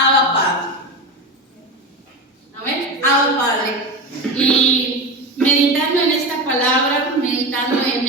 Abba Padre. Amén. Abba Padre. Y meditando en esta palabra, meditando en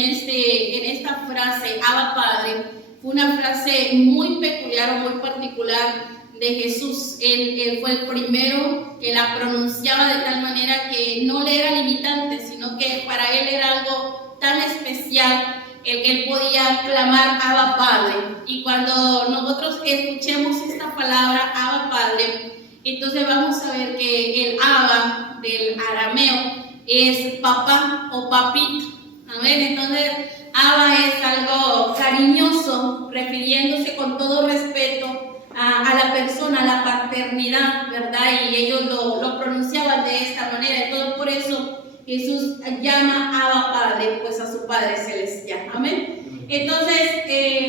esta frase, Abba Padre, fue una frase muy peculiar o muy particular de Jesús. Él fue el primero que la pronunciaba de tal manera que no le era limitante, sino que para él era algo tan especial el que él podía clamar Abba Padre. Y cuando nosotros escuchemos esta palabra Abba Padre, entonces vamos a ver que el Abba del arameo es papá o papito. Amén. Entonces Abba es algo cariñoso, refiriéndose con todo respeto a la persona, a la paternidad, ¿verdad? Y ellos lo pronunciaban de esta manera. Entonces por eso Jesús llama Abba Padre, pues a su Padre Celestial. Amén. Entonces,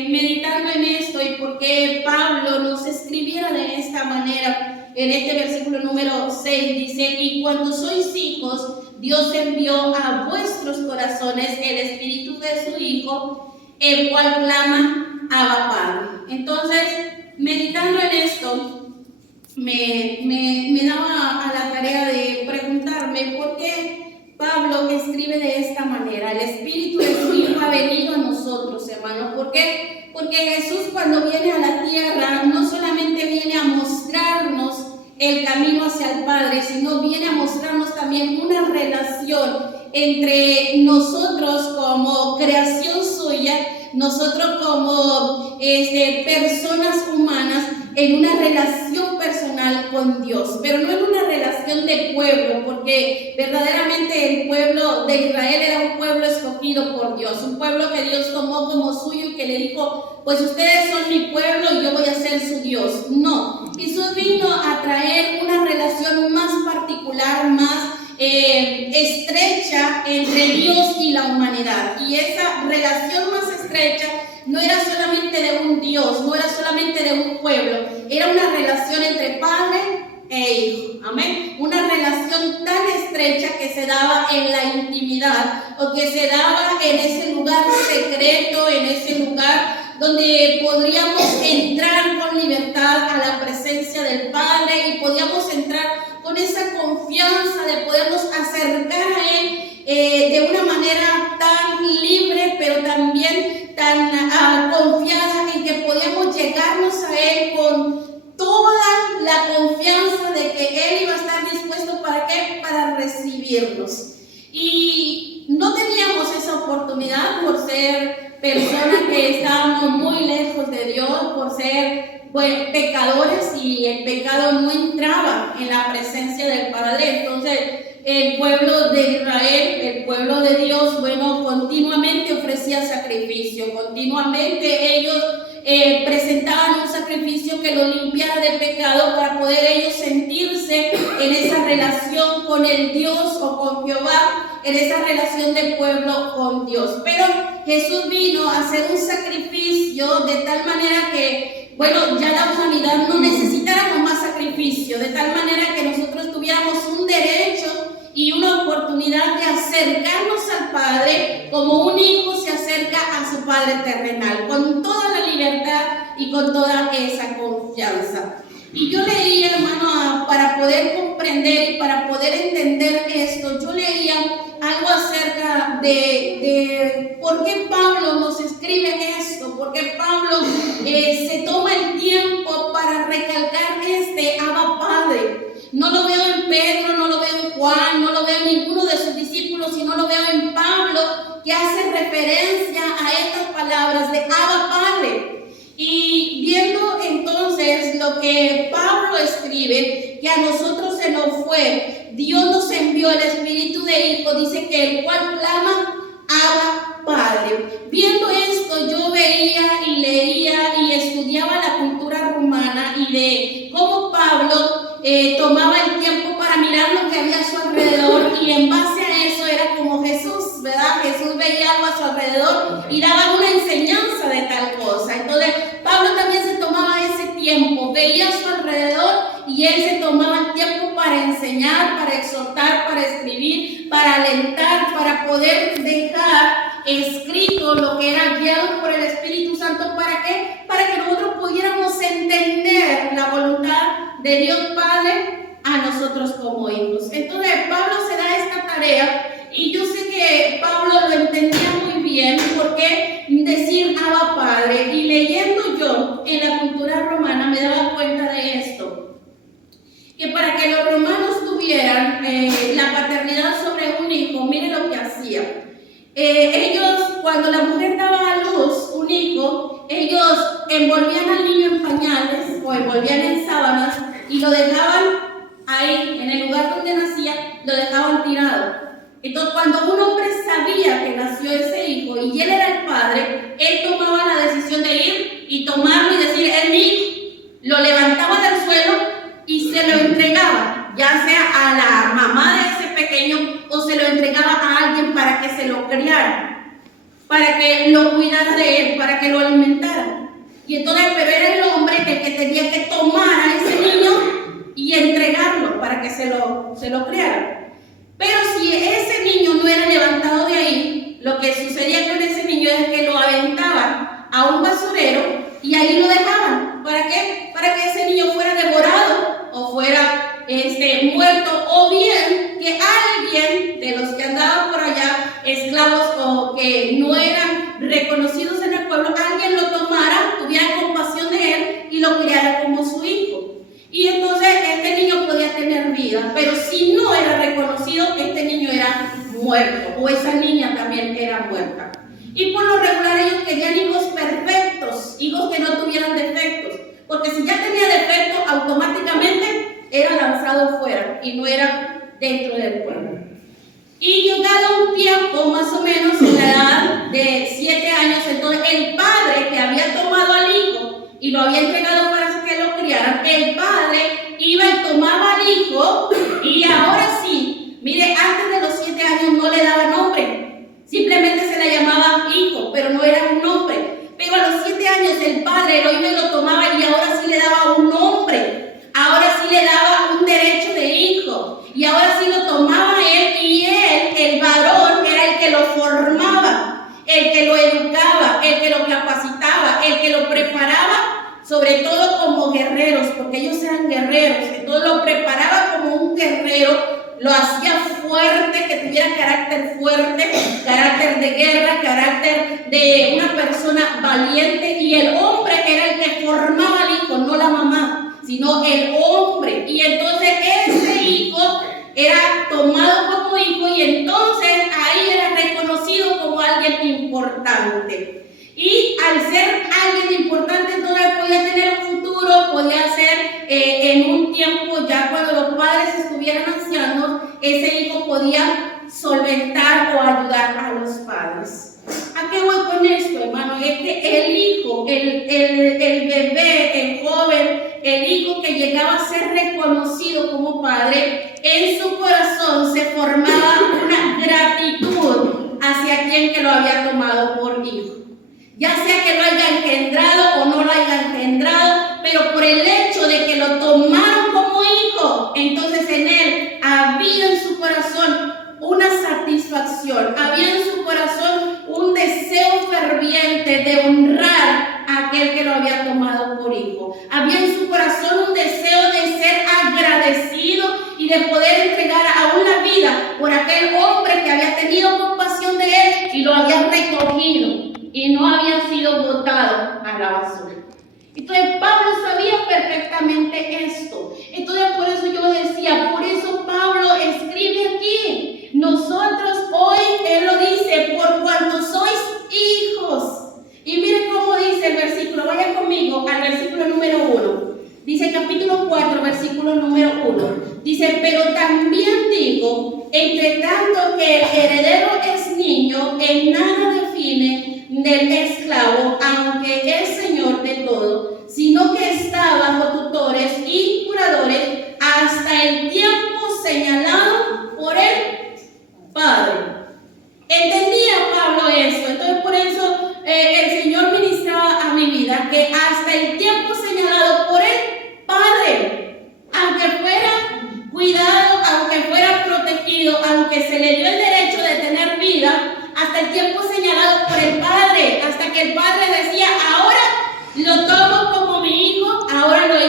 meditando en esto y por qué Pablo nos escribiera de esta manera, en este versículo número 6 dice: y cuando sois hijos, Dios envió a vuestros corazones el espíritu de su Hijo, el cual clama Abba Padre. Entonces, meditando en esto, me daba a la tarea de preguntarme por qué Pablo escribe de esta manera. El espíritu de su Hijo ha venido a nosotros, hermanos. ¿Por qué? Porque Jesús, cuando viene a la tierra, no solamente viene a mostrarnos el camino hacia el Padre, sino viene a mostrarnos también una relación entre nosotros como creación suya, nosotros como personas humanas, en una relación personal con Dios, pero no en una relación de pueblo, porque verdaderamente el pueblo de Israel era un pueblo escogido por Dios, un pueblo que Dios tomó como suyo y que le dijo: pues ustedes son mi pueblo y yo voy a ser su Dios. No, Jesús vino a traer una relación más particular, más estrecha entre Dios y la humanidad, y esa relación más estrecha no era solamente de un Dios, no era solamente de un pueblo, era una relación entre padre e hijo. Amén. Una relación tan estrecha que se daba en la intimidad, o que se daba en ese lugar secreto, en ese lugar donde podríamos entrar con libertad a la presencia del Padre y podíamos entrar con esa confianza de podernos acercar a Él de una manera tan libre, pero también tan confiada, en que podíamos llegarnos a Él con toda la confianza de que Él iba a estar dispuesto ¿para qué? Para recibirnos. Y no teníamos esa oportunidad por ser personas que estábamos muy lejos de Dios, por ser pecadores, y el pecado no entraba en la presencia del Padre. Entonces el pueblo de Israel, el pueblo de Dios, continuamente ofrecía sacrificio, continuamente ellos presentaban un sacrificio que lo limpiara de pecado para poder ellos sentirse en esa relación con el Dios o con Jehová, en esa relación de pueblo con Dios. Pero Jesús vino a hacer un sacrificio de tal manera que, ya la humanidad no necesitáramos más sacrificio, de tal manera que nosotros tuviéramos un derecho y una oportunidad de acercarnos al Padre como un hijo se acerca a su Padre terrenal, con toda la libertad y con toda esa confianza. Y yo leía, hermano, para poder comprender y para poder entender esto, yo leía algo acerca de por qué Pablo nos escribe esto, por qué Pablo se toma el tiempo para recalcar Abba Padre. No lo veo en Pedro, no lo veo en Juan, no lo veo en ninguno de sus discípulos, sino lo veo en Pablo, que hace referencia a estas palabras de Abba Padre. Y viendo entonces lo que Pablo escribe, que a nosotros se nos fue, Dios nos envió el Espíritu de Hijo, dice que el cual clama Abba Padre. Viendo esto, yo veía y leía y estudiaba la cultura romana y de cómo Pablo tomaba el tiempo para mirar lo que había a su alrededor, y en base a eso era como Jesús, ¿verdad? Jesús veía algo a su alrededor y daba una enseñanza de tal cosa. Entonces Pablo también se tomaba ese tiempo, veía a su alrededor y él se tomaba el tiempo para enseñar, para exhortar, para escribir, para alentar, para poder dejar escrito lo que era guiado por el Espíritu Santo. ¿Para qué? Para que nosotros pudiéramos entender la voluntad decir Abba Padre. Y leyendo yo en la cultura romana me daba cuenta de esto, que para que los romanos tuvieran la paternidad sobre un hijo, miren lo que hacían. Ellos, cuando la mujer daba a luz un hijo, ellos envolvían al niño en pañales o envolvían en sábanas y lo dejaban ahí, en el lugar donde nacía, lo dejaban tirado. Entonces, cuando un hombre sabía que nació ese hijo y él era el padre, él tomaba la decisión de ir y tomarlo y decir, es mi hijo. Lo levantaba del suelo y se lo entregaba, ya sea a la mamá de ese pequeño o se lo entregaba a alguien para que se lo criara, para que lo cuidara de él, para que lo alimentara. Y entonces, pero era el hombre el que tenía que tomar a ese niño y entregarlo para que se lo criara. Pero si ese niño no era levantado de ahí, lo que sucedía con ese niño es que lo aventaban a un basurero y ahí lo dejaban. ¿Para qué? Para que ese niño fuera devorado o fuera muerto, o bien que alguien de los que andaban por allá, esclavos o que no eran reconocidos en el pueblo, alguien lo tomara, tuviera compasión de él y lo criara como su hijo. Y entonces este niño podía tener vida, pero si no era reconocido, este niño era muerto, o esa niña también era muerta. Y por lo regular ellos querían hijos perfectos, hijos que no tuvieran defectos, porque si ya tenía defectos, automáticamente era lanzado fuera y no era dentro del pueblo. Y llegado un tiempo, más o menos en la edad de 7 años, entonces el padre que había tomado al hijo y lo había entregado para que lo criaran, el padre iba y tomaba al hijo y ahora sí, mire, antes de los 7 años no le daba nombre, simplemente se le llamaba hijo, pero no era un nombre. Pero a los 7 años el padre lo iba y lo tomaba y ahora sí le daba un nombre, ahora sí le daba un derecho de hijo y ahora sí lo tomaba él, y él, el varón, era el que lo formaba, el que lo educaba, el que lo capacitaba, el que lo preparaba, sobre todo como guerreros, porque ellos eran guerreros, entonces lo preparaba como un guerrero, lo hacía fuerte, que tuviera carácter fuerte, carácter de guerra, carácter de una persona valiente, y el hombre era el que formaba al hijo, no la mamá, sino el hombre. Y entonces ese hijo era tomado como hijo y entonces ahí era reconocido como alguien importante. Y al ser alguien importante, entonces podía tener un futuro, podía ser en un tiempo, ya cuando los padres estuvieran ancianos, ese hijo podía solventar o ayudar a los padres. ¿A qué voy con esto, hermano? Es que el hijo, el bebé, el joven, el hijo que llegaba a ser reconocido como padre, en su corazón se formaba una gratitud hacia quien que lo había tomado por hijo. Ya sea que lo haya engendrado o no lo haya engendrado, pero por el hecho de que lo tomaron como hijo, entonces en él había en su corazón una satisfacción, había en su corazón un deseo ferviente de honrar a aquel que lo había tomado por hijo. Había en su corazón un deseo de ser agradecido y de poder entregar aún la vida por aquel hombre que había tenido compasión de él y lo había recogido y no había sido botado a la basura. Entonces Pablo sabía perfectamente esto. Entonces por eso yo decía, por eso Pablo escribe aquí. Nosotros hoy, él lo dice, por cuanto sois hijos. Y miren cómo dice el versículo, vayan conmigo al versículo número 1. Dice capítulo 4, versículo número 1. Dice, pero también digo, entre tanto que el heredero es niño, en nada define del esclavo, aunque es señor de todo, sino que está bajo tutores y curadores hasta el tiempo señalado por el Padre. ¿Entendía Pablo eso? Entonces por eso el Señor ministraba a mi vida que hasta el tiempo señalado por el Padre, aunque fuera cuidado, aunque fuera protegido, aunque se le dio el derecho de tener vida, hasta el tiempo señalado por el Padre, hasta que el Padre decía, ahora lo tomo como mi hijo, ahora lo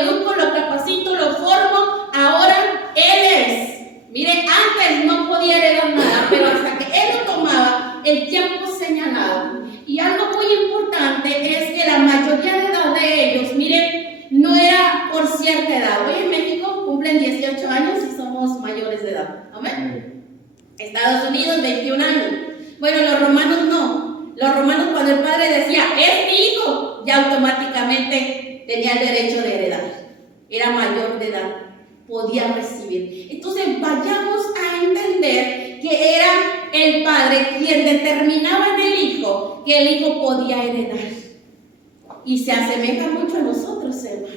importante es que la mayoría de edad de ellos, miren, no era por cierta edad. Hoy en México cumplen 18 años y somos mayores de edad. ¿Amén? Estados Unidos, 21 años. Bueno, los romanos no. Los romanos, cuando el padre decía, es mi hijo, ya automáticamente tenía el derecho de heredar. Era mayor de edad, podía recibir. Entonces, vayamos a entender que era el padre quien determinaba en el hijo que el hijo podía heredar. Y se asemeja mucho a nosotros, hermano.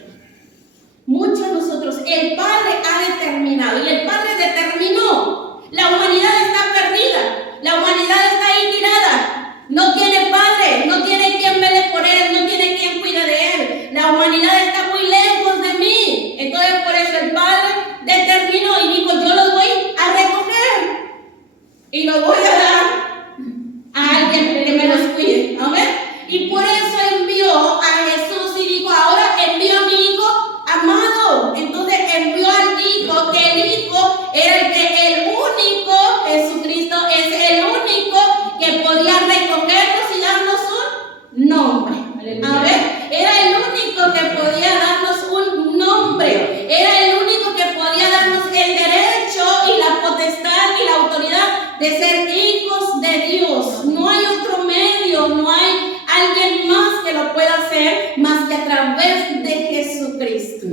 Mucho a nosotros. El padre ha determinado, y el padre determinó. La humanidad está perdida, la humanidad está ahí tirada. No tiene padre, no tiene quien vele por él, no tiene quien cuide de él. La humanidad está muy lejos de mí. Entonces, por eso el padre determinó y dijo, yo los voy a recoger y los voy a dar a alguien que me los cuide. ¿Amén? Y por eso envió a Jesús y dijo, ahora envío a mi hijo amado. Entonces envió al hijo, que el hijo era el único, Jesucristo es el único que podía recogernos y darnos un nombre. A ver, era el único que podía darnos un nombre, era el único que podía darnos el derecho y la potestad y la autoridad de ser hijos de Dios. No hay otro medio, no hay alguien más que lo pueda hacer más que a través de Jesucristo.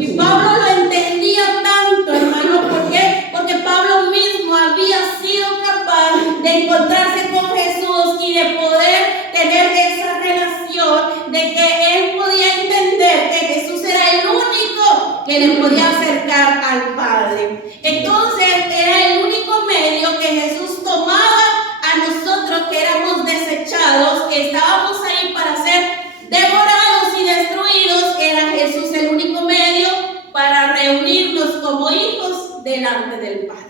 Y Pablo lo entendía tanto, hermano. ¿Por qué? Porque Pablo mismo había sido capaz de encontrarse con Jesús y de poder tener esa relación, de que él podía entender que Jesús era el único que le podía acercar al Padre. Entonces era el único medio que Jesús tomaba a nosotros que éramos desechados, que estábamos ahí para ser devorados y destruidos. Era Jesús el único medio para reunirnos como hijos delante del Padre.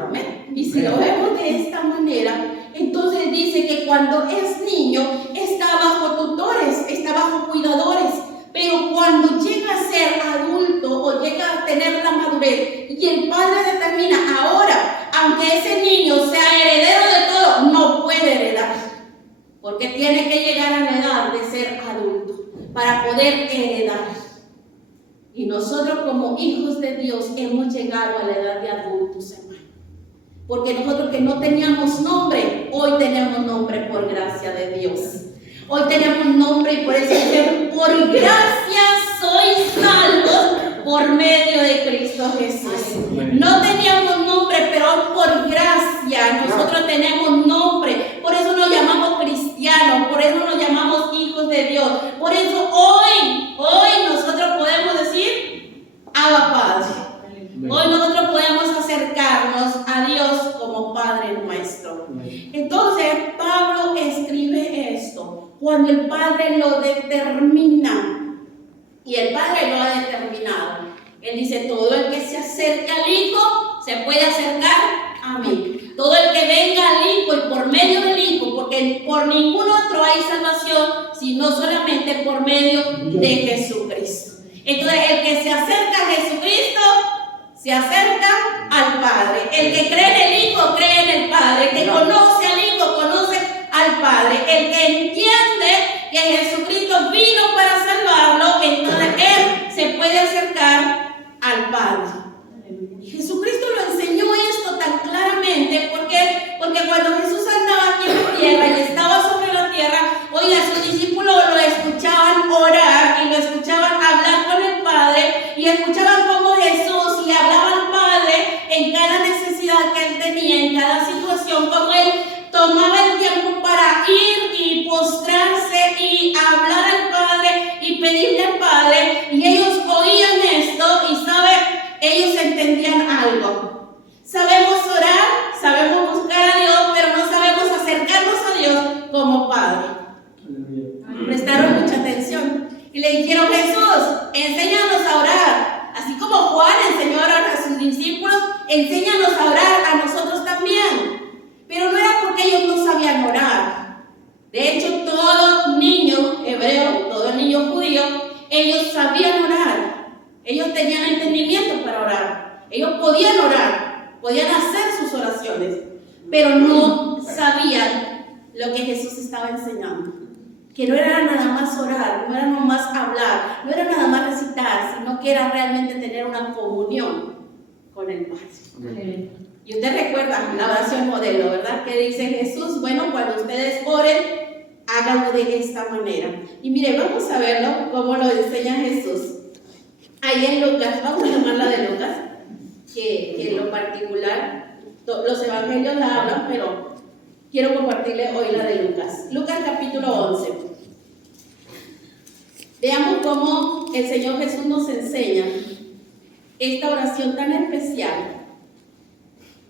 Amén. Y si lo vemos de esta manera, entonces dice que cuando es niño está bajo tutores, está bajo cuidadores, pero cuando llega a ser adulto o llega a tener la madurez y el padre determina ahora, aunque ese niño sea heredero de todo, no puede heredar, porque tiene que llegar a la edad de ser adulto para poder heredar. Y nosotros como hijos de Dios hemos llegado a la edad de adultos, hermano. Porque nosotros que no teníamos nombre, hoy tenemos nombre por gracia de Dios. Hoy tenemos nombre y por eso dice, por gracia sois salvos por medio de Cristo Jesús. No teníamos nombre, pero por gracia nosotros tenemos nombre. Por eso nos llamamos cristianos, por eso nos llamamos hijos de Dios. Por eso hoy nosotros podemos decir, Abba Padre. Hoy nosotros podemos acercarnos a Dios como Padre nuestro. Entonces Pablo escribe esto cuando el Padre lo determina, y el Padre lo ha determinado. Él dice, todo el que se acerque al Hijo se puede acercar a mí. Todo el que venga al Hijo y por medio del Hijo, porque por ningún otro hay salvación, sino solamente por medio de Jesucristo. Entonces el que se acerca a Jesucristo se acerca al Padre. El que cree en el Hijo, cree en el Padre. El que conoce al Hijo, conoce al Padre. El que entiende que Jesucristo vino para salvarlo, entonces él se puede acercar al Padre. Jesucristo lo enseñó esto tan claramente, porque cuando Jesús andaba aquí en la tierra y estaba sobre la tierra, oiga, sus discípulos lo escuchaban orar y lo escuchaban hablar con el Padre y escuchaban cómo Jesús le hablaba al Padre en cada necesidad que él tenía, en cada situación, como él tomaba el tiempo para ir y postrarse y hablar al Padre y pedirle al Padre, y ellos oían esto y ellos entendían algo. Sabemos orar, sabemos buscar a Dios, pero no sabemos acercarnos a Dios como Padre. Prestaron mucha atención y le dijeron, Jesús, enséñanos a orar. Así como Juan enseñó a orar a sus discípulos, enséñanos a orar a nosotros también. Pero no era porque ellos no sabían orar. De hecho, todo niño hebreo, todo niño judío, ellos sabían orar. Ellos tenían entendimiento para orar. Ellos podían orar, podían hacer sus oraciones, pero no sabían lo que Jesús estaba enseñando. que no era nada más orar, no era nada más hablar, no era nada más recitar, sino que era realmente tener una comunión con el Padre. Y usted recuerda la oración modelo, ¿verdad? Que dice Jesús, bueno, cuando ustedes oren, háganlo de esta manera. Y mire, vamos a verlo como lo enseña Jesús. Ahí en Lucas, vamos a tomar la de Lucas, que en lo particular, los evangelios la hablan, pero quiero compartirle hoy la de Lucas. Lucas capítulo 11. Veamos cómo el Señor Jesús nos enseña esta oración tan especial.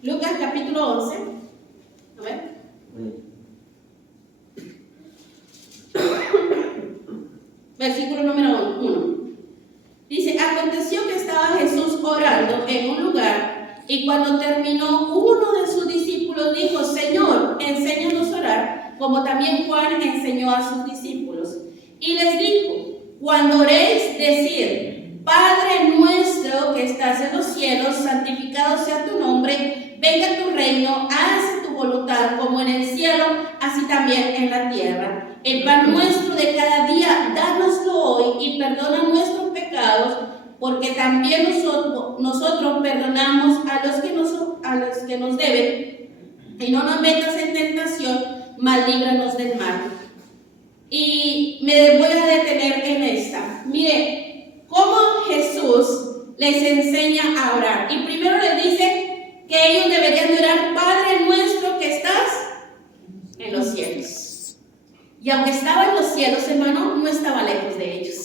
Lucas capítulo 11. A ver. Versículo número 1. Dice, aconteció que estaba Jesús orando en un lugar, y cuando terminó, uno de sus discípulos dijo, Señor, enséñanos a orar, como también Juan enseñó a sus discípulos. Y les dijo, cuando oréis, decid, Padre nuestro que estás en los cielos, santificado sea tu nombre, venga tu reino, hágase tu voluntad como en el cielo, así también en la tierra. El pan nuestro de cada día, dánoslo hoy y perdona nuestros pecados, porque también nosotros perdonamos a los que nos deben, y no nos metas en tentación, mas líbranos del mal. Y me voy a detener en esta. Mire, cómo Jesús les enseña a orar. Y primero les dice que ellos deberían de orar, Padre nuestro que estás en los cielos. Y aunque estaba en los cielos, hermano, no estaba lejos de ellos.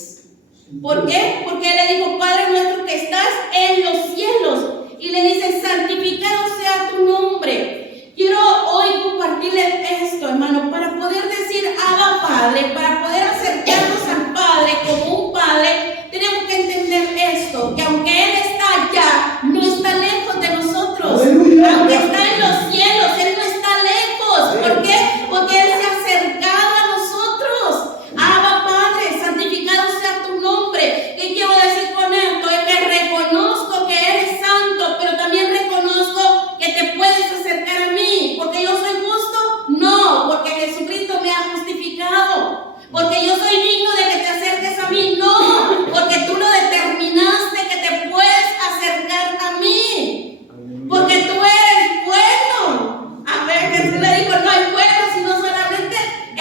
¿Por qué? Porque él le dijo, Padre nuestro que estás en los cielos. Y le dice, santificado sea tu nombre. Quiero hoy compartirles esto, hermano, para poder decir, Abba Padre, para poder acercarnos al Padre como un Padre, tenemos que entender esto, que aunque Él está allá, no está lejos de nosotros. ¡Aleluya! Aunque está en los cielos, Él no está lejos. ¿Por qué? Porque Él se ha acercado a nosotros. Abba Padre, santificado sea tu nombre. ¿Qué quiero decir con esto? Es que reconozco que eres santo, pero también reconozco que te puedes acercar a mí. ¿Porque yo soy justo? No, porque Jesucristo me ha justificado. Porque yo soy digno de que te acerques a mí. No, porque tú lo determinaste que te puedes acercar a mí. Porque tú eres bueno. A ver, Jesús le dijo, no hay bueno sino solamente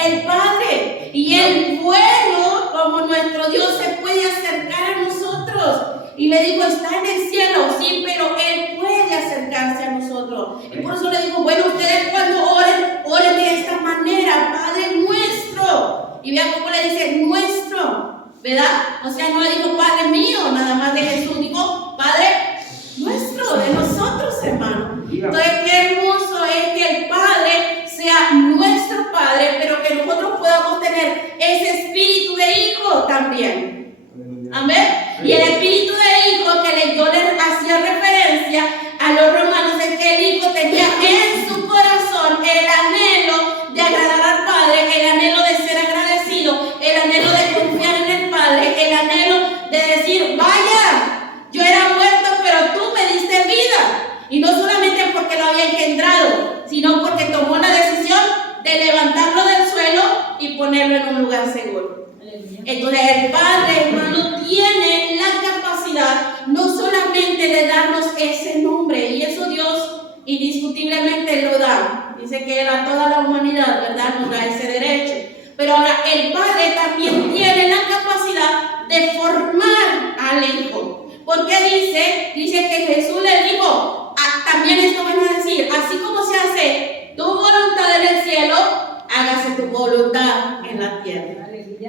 el Padre. Y el bueno, como nuestro Dios, se puede acercar a nosotros. Y le digo, está en el cielo, sí, pero Él puede acercarse a nosotros. Y por eso le digo, bueno, ustedes cuando oren, oren de esta manera, Padre nuestro. Y vean cómo le dice, nuestro, ¿verdad? O sea, no le digo Padre mío, nada más de Jesús, digo Padre nuestro, de nosotros, hermano. Entonces, qué hermoso es que el Padre sea nuestro Padre, pero que nosotros podamos tener ese espíritu de hijo también. Amén. Y el espíritu de hijo que yo le hacía referencia a los romanos es que el hijo tenía en su corazón el anhelo de agradar al Padre, el anhelo de ser agradecido, el anhelo de confiar en el Padre, el anhelo de decir, vaya, yo era muerto, pero tú me diste vida. Y no solamente porque lo había engendrado, sino porque tomó la decisión de levantarlo del suelo y ponerlo en un lugar seguro. Entonces el Padre, hermano, tiene la capacidad no solamente de darnos ese nombre, y eso Dios indiscutiblemente lo da. Dice que Él a toda la humanidad, ¿verdad?, nos da ese derecho. Pero ahora el Padre también tiene la capacidad de formar al Hijo. Porque dice que Jesús le dijo, también esto van a decir, así como se hace tu voluntad en el cielo, hágase tu voluntad en la tierra.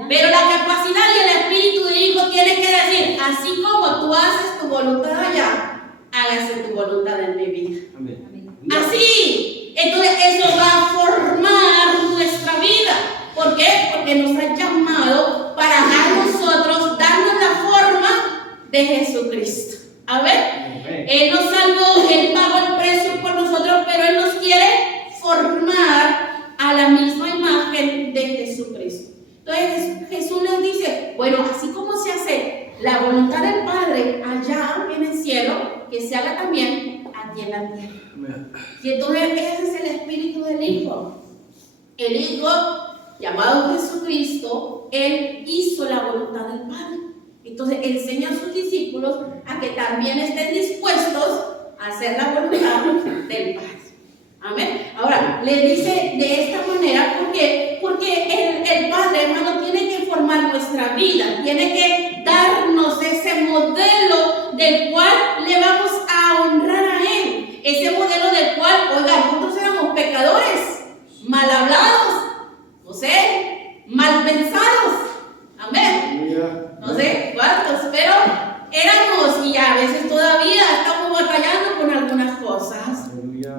Pero la capacidad y el espíritu de hijo tiene que decir, así como tú haces tu voluntad allá, hágase tu voluntad en mi vida. Amén. Así. Entonces eso va a formar nuestra vida. ¿Por qué? Porque nos ha llamado para a nosotros darnos la forma de Jesucristo. A ver, Él nos salvó, Él pagó el precio por nosotros, pero Él nos quiere formar a la misma imagen de Jesucristo. Entonces Jesús les dice, bueno, así como se hace la voluntad del Padre allá en el cielo, que se haga también aquí en la tierra. Y entonces ese es el espíritu del Hijo. El Hijo llamado Jesucristo, Él hizo la voluntad del Padre. Entonces enseña a sus discípulos a que también estén dispuestos a hacer la voluntad del Padre. Amén. Ahora, le dice de esta manera, ¿por qué? Porque el Padre, hermano, tiene que formar nuestra vida, tiene que darnos ese modelo del cual le vamos a honrar a Él. Ese modelo del cual, oiga, nosotros éramos pecadores, mal hablados, no sé, mal pensados. Amén. No sé cuántos, pero éramos, y a veces todavía estamos batallando con algunas cosas.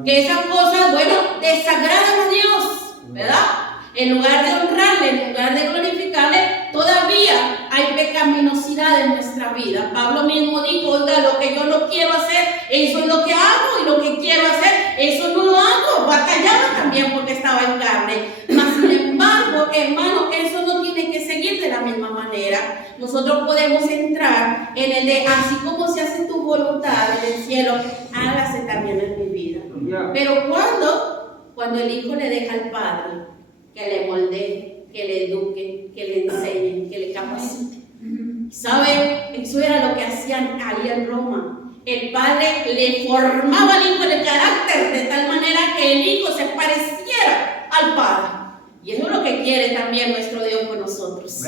Que esas cosas, bueno, desagradan a Dios, ¿verdad? En lugar de honrarle, en lugar de glorificarle, todavía hay pecaminosidad en nuestra vida. Pablo mismo dijo, oiga, lo que yo no quiero hacer, eso es lo que hago, y lo que quiero hacer, eso no lo hago. Batallaba también porque estaba en carne. Mas, sin embargo, hermano, eso no tiene que seguir de la misma manera. Nosotros podemos entrar en el de, así como se hace tu voluntad en el cielo, hágase también en mi vida. Pero cuando el Hijo le deja al Padre que le moldee, que le eduque, que le enseñe, que le capacite. ¿Sabe? Eso era lo que hacían ahí en Roma. El Padre le formaba al Hijo el carácter de tal manera que el Hijo se pareciera al Padre. Y eso es lo que quiere también nuestro Dios con nosotros.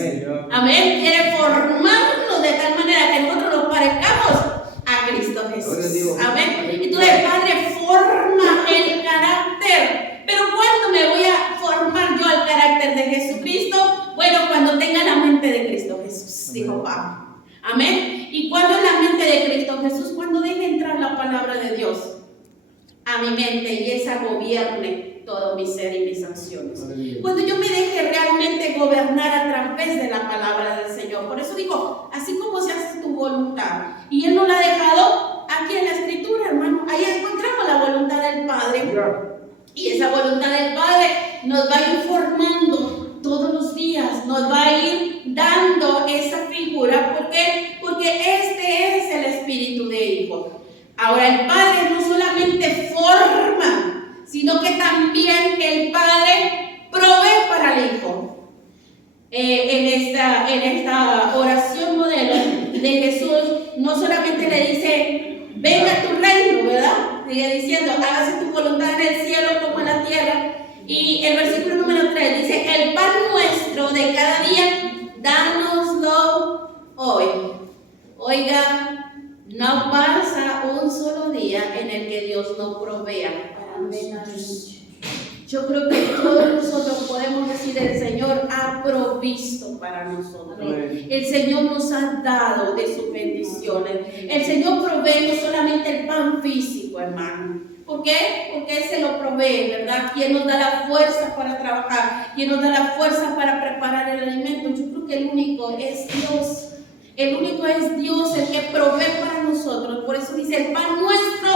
Amén. Quiere formarnos de tal manera que nosotros nos parezcamos a Cristo Jesús. Amén. Entonces el Padre forma el carácter. Pero ¿cuándo me voy a formar yo al carácter de Jesucristo? Bueno, cuando tenga la mente de Cristo Jesús, dijo Pablo. Amén. ¿Y cuándo es la mente de Cristo Jesús? Cuando deje entrar la palabra de Dios a mi mente y esa gobierne todo mi ser y mis acciones. Cuando yo me deje realmente gobernar a través de la palabra del Señor. Por eso digo, así como se hace tu voluntad. Y Él nos la ha dejado aquí en la Escritura, hermano. Ahí encontramos la voluntad del Padre. Y esa voluntad del Padre nos va a ir formando todos los días. Nos va a ir dando esa figura. ¿Por qué? Porque este es el espíritu de Hijo. Ahora el Padre no solamente forma, sino que también el Padre provee para el Hijo. En esta oración modelo de Jesús, no solamente le dice, venga tu reino, ¿verdad? Sigue diciendo, hágase tu voluntad en el cielo como en la tierra. Y el versículo número 3 dice, el pan nuestro de cada día, dánoslo hoy. Oiga, no pasa un solo día en el que Dios no provea para nosotros. Yo creo que todos nosotros podemos decir, el Señor ha provisto para nosotros. El Señor nos ha dado de sus bendiciones. El Señor provee no solamente el pan físico, hermano. ¿Por qué? Porque Él se lo provee, ¿verdad? ¿Quién nos da la fuerza para trabajar? ¿Quién nos da la fuerza para preparar el alimento? Yo creo que el único es Dios. El único es Dios el que provee para nosotros. Por eso dice, el pan nuestro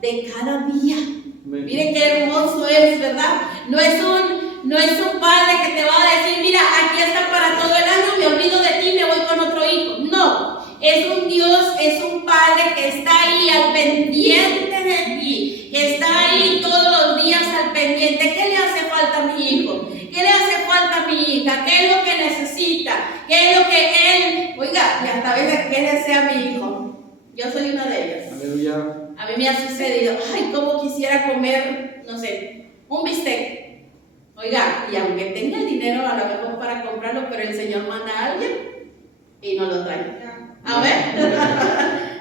de cada día. Miren qué hermoso es, ¿verdad? No es un padre que te va a decir, mira, aquí está para todo el año, me olvido de ti, me voy con otro hijo. No, es un Dios, es un Padre que está ahí al pendiente de ti, que está ahí todos los días al pendiente. ¿Qué le hace falta a mi hijo? ¿Qué le hace falta a mi hija? ¿Qué es lo que necesita? ¿Qué es lo que él, oiga, y hasta a veces qué desea mi hijo? Yo soy una de ellas. Aleluya. A mí me ha sucedido, ay, cómo quisiera comer, no sé, un bistec. Oiga, y aunque tenga el dinero a lo mejor para comprarlo, pero el Señor manda a alguien y no lo trae. A ver,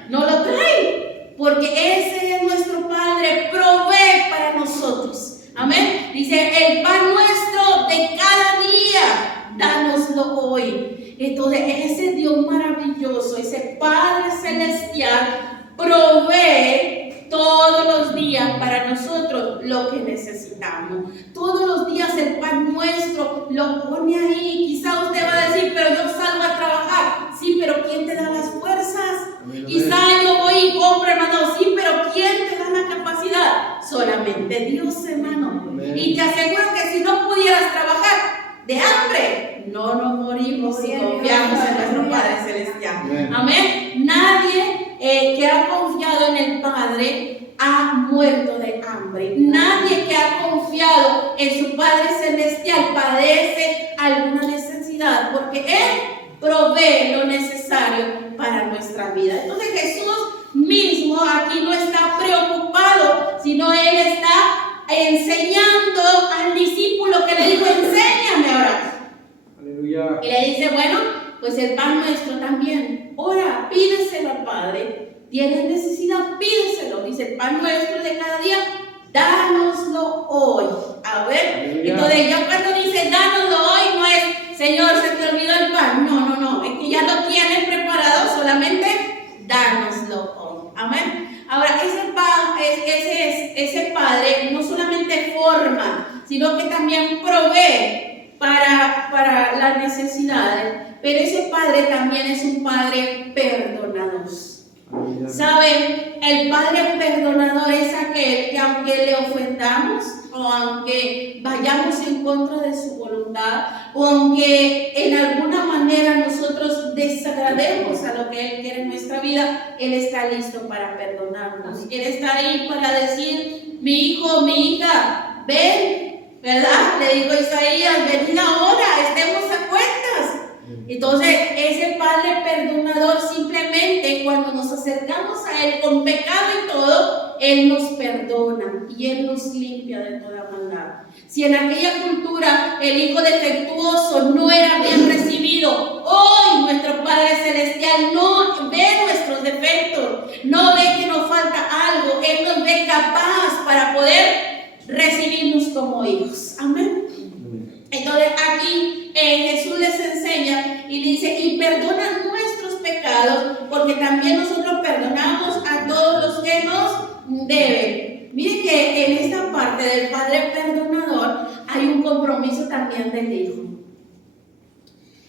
no lo trae, porque ese es nuestro Padre, provee para nosotros. Amén. Dice, el pan nuestro de cada día, dánoslo hoy. Entonces, ese Dios maravilloso, ese Padre celestial, provee todos los días para nosotros lo que necesitamos. Todos los días el pan nuestro lo pone ahí. Quizá usted va a decir, pero yo salgo a trabajar. Sí, pero ¿quién te da las fuerzas? Amén. Quizá yo voy y compro, hermano. Sí, pero ¿quién te da la capacidad? Solamente Dios, hermano. Amén. Y te aseguro que si no pudieras trabajar de hambre, no nos morimos si confiamos en nuestro Padre Celestial. Amén. Amén. Nadie que ha confiado en el Padre ha muerto de hambre. Nadie que ha confiado en su Padre Celestial padece porque Él provee lo necesario para nuestra vida. Entonces Jesús mismo aquí no está preocupado, sino Él está enseñando al discípulo que le dijo: enséñame a orar. Aleluya. Y le dice: bueno, pues el pan nuestro también. Ora, pídeselo al Padre. Tienes necesidad, pídeselo. Dice: el pan nuestro de cada día, dánoslo hoy. A ver, Aleluya. entonces ya cuando dice dánoslo hoy, no es: Señor, se te olvidó el pan. No, es que ya lo tienes preparado, solamente dánoslo hoy. Amén. Ahora, ese Padre no solamente forma, sino que también provee para las necesidades. Pero ese Padre también es un Padre perdonador. Aleluya. ¿Saben? El Padre perdonador es aquel que, aunque le ofendamos, o aunque vayamos en contra de su voluntad, o aunque en alguna manera nosotros desagrademos a lo que Él quiere en nuestra vida, Él está listo para perdonarnos. Él está ahí para decir: mi hijo, mi hija, ven, ¿verdad? Le dijo Isaías: venid ahora, estemos a cuentas. Entonces, ese Padre perdonador, simplemente cuando nos acercamos a Él con pecado y todo, Él nos perdona y Él nos limpia de toda maldad. Si en aquella cultura el hijo defectuoso no era bien recibido, hoy nuestro Padre Celestial no ve nuestros defectos, no ve que nos falta algo, Él nos ve capaz para poder recibirnos como hijos. Amén. Entonces aquí Jesús les enseña y dice: y perdona nuestros pecados, porque también nosotros perdonamos a todos los que nos deben. Miren que en esta parte del Padre perdonador hay un compromiso también del Hijo.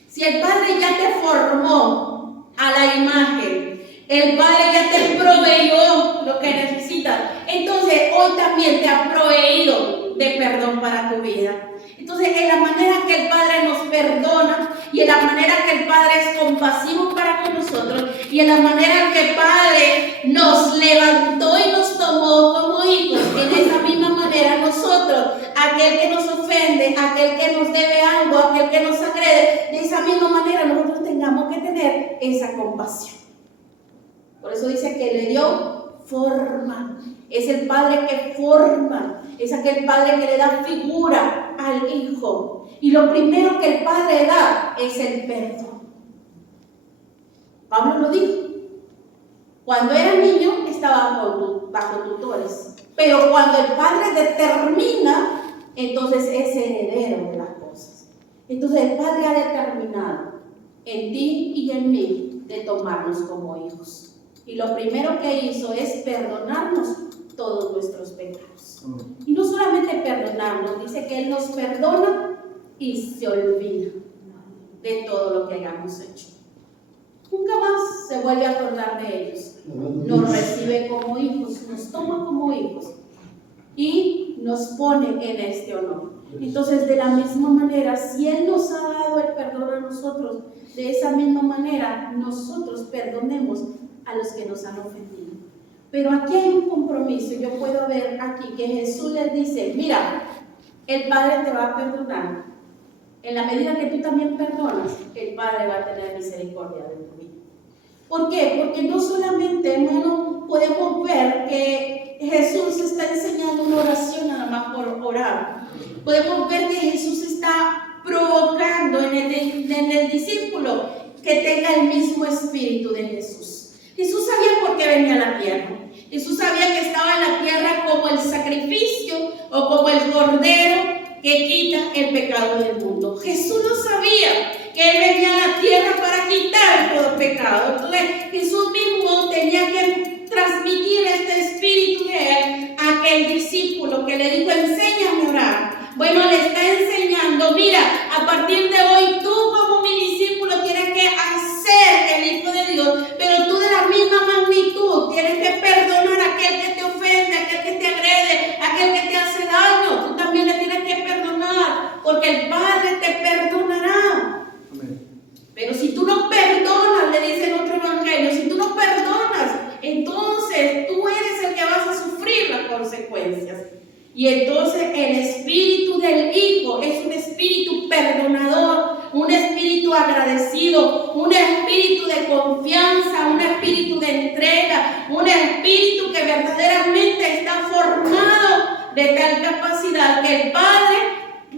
Si el Padre ya te formó a la imagen, el Padre ya te proveyó lo que necesitas, entonces hoy también te ha proveído de perdón para tu vida. Entonces, en la manera que el Padre nos perdona, y en la manera que el Padre es compasivo para con nosotros, y en la manera que el Padre nos levantó y nos tomó como hijos, en esa misma manera nosotros, aquel que nos ofende, aquel que nos debe algo, aquel que nos agrede, de esa misma manera nosotros tengamos que tener esa compasión. Por eso dice que le dio forma. Es el Padre que forma, es aquel Padre que le da figura al Hijo. Y lo primero que el Padre da es el perdón. Pablo lo dijo: cuando era niño estaba bajo tutores, pero cuando el Padre determina, entonces es heredero de las cosas. Entonces el Padre ha determinado en ti y en mí de tomarnos como hijos. Y lo primero que hizo es perdonarnos todos nuestros pecados. Y no solamente perdonarnos, dice que Él nos perdona y se olvida de todo lo que hayamos hecho. Nunca más se vuelve a acordar de ellos. Nos recibe como hijos, nos toma como hijos y nos pone en este honor. Entonces, de la misma manera, si Él nos ha dado el perdón a nosotros, de esa misma manera nosotros perdonemos a los que nos han ofendido. Pero aquí hay un compromiso. Yo puedo ver aquí que Jesús les dice: mira, el Padre te va a perdonar. En la medida que tú también perdonas, el Padre va a tener misericordia de tu vida. ¿Por qué? Porque no solamente, hermano, podemos ver que Jesús está enseñando una oración nada más por orar. Podemos ver que Jesús está provocando en el discípulo que tenga el mismo espíritu de Jesús. Jesús sabía por qué venía a la tierra. Jesús sabía que estaba en la tierra como el sacrificio o como el cordero que quita el pecado del mundo. Jesús lo sabía, que Él venía a la tierra para quitar todo pecado. Entonces Jesús mismo tenía que transmitir este espíritu de Él a aquel discípulo que le dijo: enséñame a orar. Bueno, le está enseñando: mira, a partir de hoy tú como mi discípulo tienes que hacer el Hijo de Dios, pero tú de la misma magnitud tienes que perdonar a aquel que te ofende, a aquel que te agrede, a aquel que te hace daño. Tú también le tienes que perdonar, porque el Padre te perdonará. Amén. Pero si tú no perdonas, le dice en otro confianza, un espíritu de entrega, un espíritu que verdaderamente está formado de tal capacidad que el Padre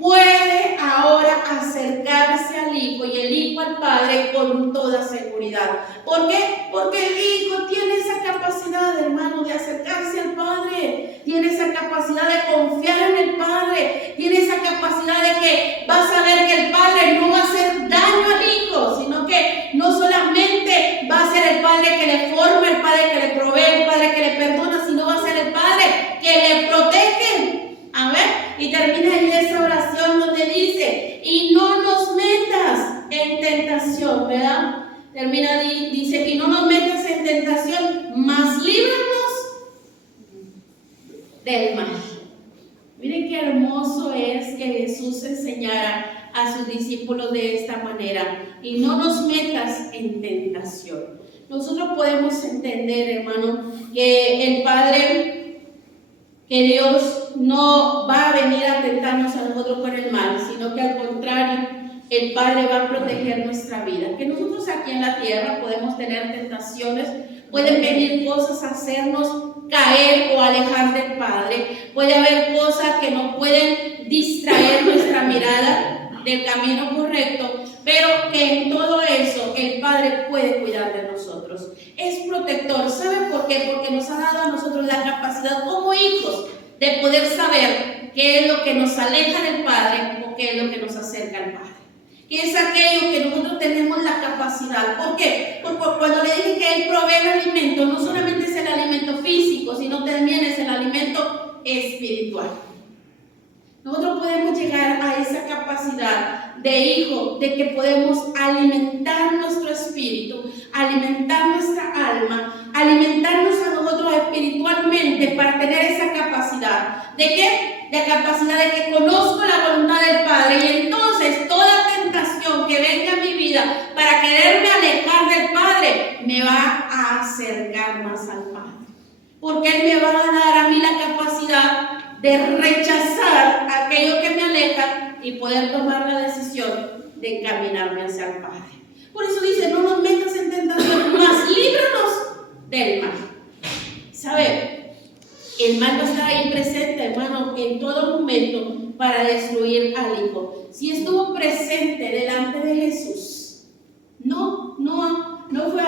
puede ahora acercarse al Hijo y el Hijo al Padre con toda seguridad. ¿Por qué? Porque el Hijo tiene esa capacidad, hermano, de acercarse al Padre, tiene esa capacidad de confiar en el Padre, tiene esa capacidad de que va a saber que el Padre no va a hacer daño al Hijo, sino que no solamente va a ser el Padre que le forma, el Padre que le provee, el Padre que le perdona, sino va a ser el Padre que le protege. A ver, y termina ahí esa oración donde dice, y no nos metas en tentación, ¿verdad? Termina, dice, y no nos metas en tentación, mas líbranos del mal. Miren qué hermoso es que Jesús enseñara a sus discípulos de esta manera, y no nos metas en tentación. Nosotros podemos entender, hermano, que el Padre, que Dios no va a venir a tentarnos a nosotros con el mal, sino que al contrario, el Padre va a proteger nuestra vida. Que nosotros aquí en la tierra podemos tener tentaciones, pueden venir cosas a hacernos caer o alejar del Padre, puede haber cosas que nos pueden distraer nuestra mirada del camino correcto, pero que en todo eso el Padre puede cuidar de nosotros. Es protector. ¿Sabe por qué? Porque nos ha dado a nosotros la capacidad como hijos de poder saber qué es lo que nos aleja del Padre o qué es lo que nos acerca al Padre. Que es aquello que nosotros tenemos la capacidad. ¿Por qué? Porque cuando le dije que Él provee el alimento, no solamente es el alimento físico, sino también es el alimento espiritual. Nosotros podemos llegar a esa capacidad de hijo, de que podemos alimentar nuestro espíritu, alimentar nuestra alma, alimentarnos a nosotros espiritualmente para tener esa capacidad. ¿De qué? De capacidad de que conozco la voluntad del Padre y entonces toda tentación que venga a mi vida para quererme alejar del Padre me va a acercar más al Padre. Porque Él me va a dar a mí la capacidad de rechazar aquello que me aleja y poder tomar la decisión de encaminarme hacia el Padre. Por eso dice, no nos metas en tentación, mas líbranos del mal. ¿Sabe? El mal va a estar ahí presente, hermano, en todo momento para destruir al Hijo. Si estuvo presente delante de Jesús, no fue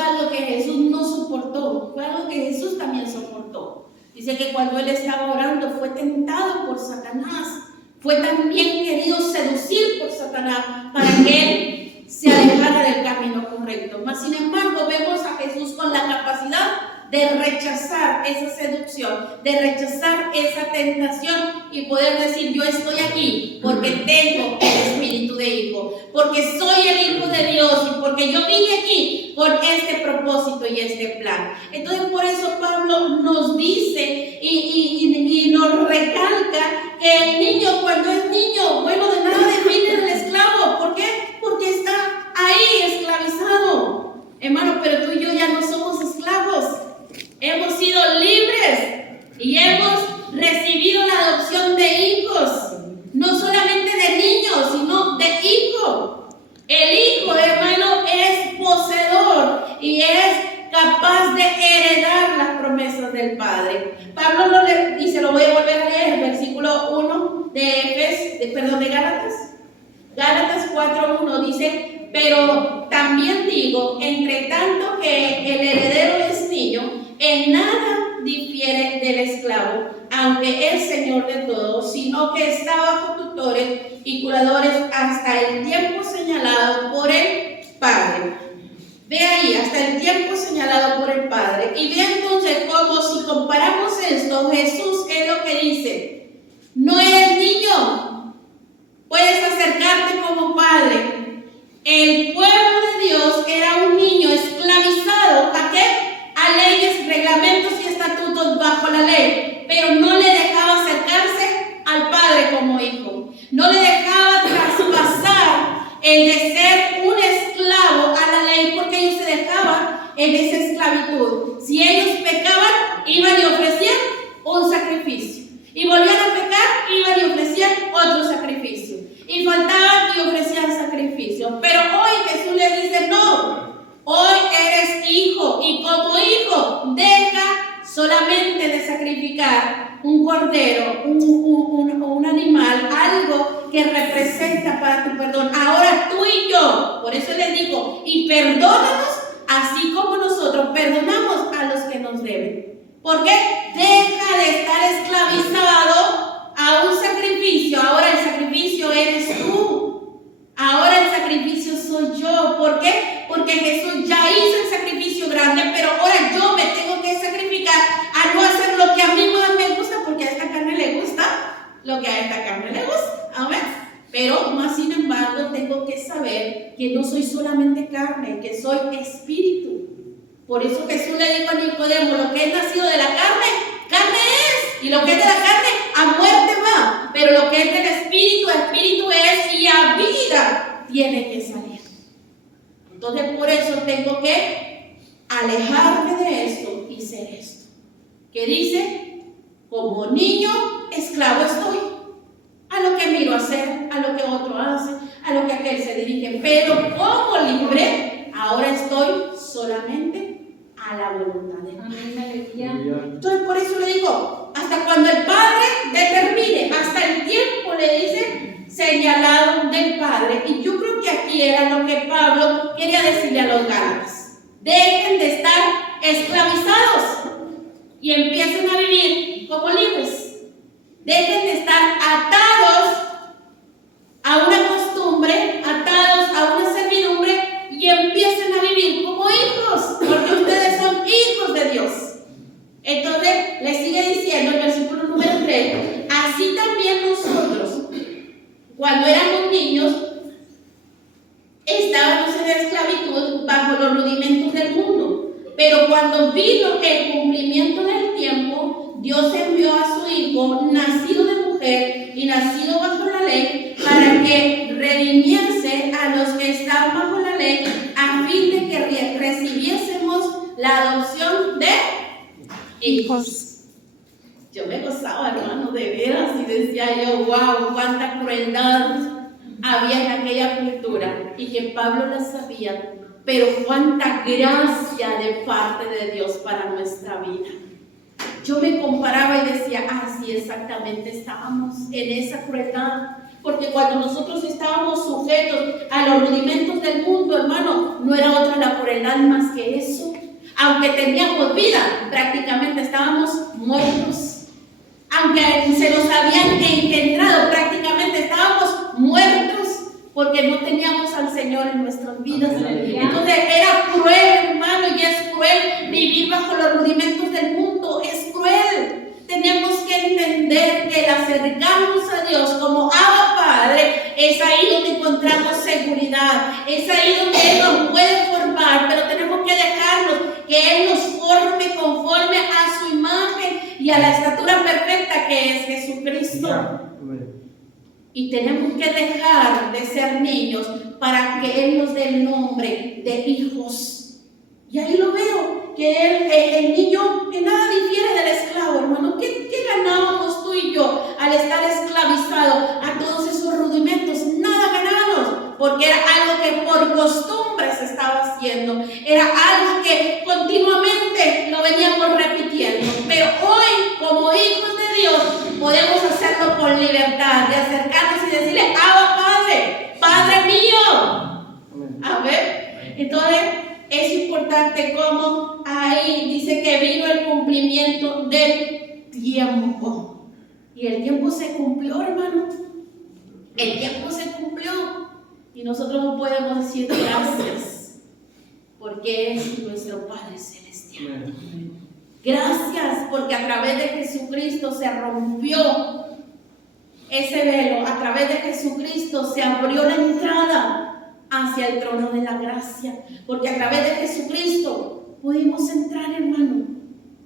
algo que Jesús no soportó, fue algo que Jesús también soportó. Dice que cuando Él estaba orando fue tentado por Satanás, fue también querido seducir por Satanás para que Él se alejara del camino correcto. Mas sin embargo vemos a Jesús con la capacidad de rechazar esa seducción, de rechazar esa tentación y poder decir, yo estoy aquí porque tengo el espíritu de hijo, porque soy el Hijo de Dios y porque yo vine aquí con este propósito y este plan. Entonces por eso Pablo nos dice y nos recalca que el niño, cuando es niño, bueno, de nada define el esclavo. ¿Por qué? Porque está ahí esclavizado. Hermano, pero tú y yo ya no somos esclavos. Hemos sido libres y hemos recibido la adopción de hijos, no solamente de niños, sino de hijo. El hijo, hermano, es poseedor y es capaz de heredar las promesas del Padre. Pablo y se lo voy a volver a leer, versículo 1 de Gálatas 4:1 dice, pero también digo, entre tanto que el heredero es niño, en nada difiere del esclavo, aunque es señor de todo, sino que está bajo tutores y curadores hasta el tiempo señalado por el Padre. Ve ahí, hasta el tiempo señalado por el Padre. Y ve entonces cómo, si comparamos esto, Jesús es lo que dice: no eres niño, puedes acercarte como padre. El pueblo de Dios era un niño esclavizado, ¿a qué? A leyes, reglamentos y estatutos bajo la ley, pero no le dejaba acercarse al Padre como hijo, no le dejaba traspasar el de ser un esclavo a la ley, porque ellos se dejaban en esa esclavitud. Si ellos pecaban, iban y ofrecían un sacrificio, y volvían a pecar, iban y ofrecían otro sacrificio, y faltaban y ofrecían sacrificio. Pero hoy Jesús les sacrificar un cordero, un animal, algo que representa para tu perdón. Ahora tú y yo, por eso les digo, y perdónanos así como nosotros perdonamos a los que nos deben. ¿Por qué? Deja de estar esclavizado a un sacrificio. Ahora el sacrificio eres tú. Ahora el sacrificio soy yo. ¿Por qué? Porque Jesús ya hizo el sacrificio grande, pero ahora yo me tengo que sacrificar a no hacer lo que a mí más me gusta, porque a esta carne le gusta lo que a esta carne le gusta. Amén. Pero más sin embargo tengo que saber que no soy solamente carne, que soy espíritu. Por eso Jesús le dijo a Nicodemo, lo que es nacido de la carne, carne es. Y lo que es de la carne, a muerte va. Pero lo que es del espíritu, espíritu es, y a vida tiene que salir. Entonces por eso tengo que alejarme de esto y ser esto. Que dice, como niño, esclavo estoy. A lo que miro hacer, a lo que otro hace, a lo que aquel se dirige. Pero como libre, ahora estoy solamente a la voluntad de Dios. Entonces por eso le digo, hasta cuando el Padre determine, hasta el tiempo le dice señalado del Padre. Y yo creo que aquí era lo que Pablo quería decirle a los Gálatas. Dejen de estar esclavizados y empiecen a vivir como libres. Dejen de estar atados a una costumbre, atados a una servidumbre, y empiecen a vivir como hijos, porque ustedes son hijos de Dios. Entonces le sigue diciendo el versículo número 3, así también nosotros, cuando éramos niños, estábamos en esclavitud bajo los rudimentos del mundo. Pero cuando vino el cumplimiento del tiempo, Dios envió a su Hijo, nacido de mujer y nacido bajo la ley, para que redimiese a los que estaban bajo la ley, a fin de que recibiésemos la adopción de hijos. Yo me gozaba, hermano, de veras, y decía yo, wow, cuánta crueldad había en aquella cultura, y que Pablo la sabía, pero cuánta gracia de parte de Dios para nuestra vida. Yo me comparaba y decía, sí, exactamente, estábamos en esa crueldad, porque cuando nosotros estábamos sujetos a los rudimentos del mundo, hermano, no era otra la crueldad más que eso. Aunque teníamos vida, prácticamente estábamos muertos. Aunque se nos habían engendrado, prácticamente estábamos muertos, porque no teníamos al Señor en nuestras vidas. Entonces era cruel, hermano, y es cruel vivir bajo los rudimentos del mundo. Es cruel. Tenemos que entender que el acercarnos a Dios como Abba Padre es ahí donde encontramos seguridad, es ahí donde Él nos puede formar, pero tenemos que dejarnos que Él nos forme conforme a su imagen y a la estatura perfecta que es Jesucristo. Y tenemos que dejar de ser niños para que Él nos dé el nombre de hijos. Y ahí lo veo, que el niño que nada difiere del esclavo, hermano. ¿Qué ganábamos tú y yo al estar esclavizados a todos esos rudimentos? Nada ganábamos, porque era algo que por costumbre se estaba haciendo. Era algo que continuamente lo veníamos repitiendo. Pero hoy, como hijos de Dios, podemos hacerlo con libertad, de acercarnos y decirle, Abba Padre, Padre mío. A ver, entonces es importante como ahí dice que vino el cumplimiento del tiempo. Y el tiempo se cumplió, hermano. El tiempo se cumplió. Y nosotros no podemos decir gracias, porque es nuestro Padre Celestial. Gracias, porque a través de Jesucristo se rompió ese velo. A través de Jesucristo se abrió la entrada hacia el trono de la gracia, porque a través de Jesucristo pudimos entrar, hermano.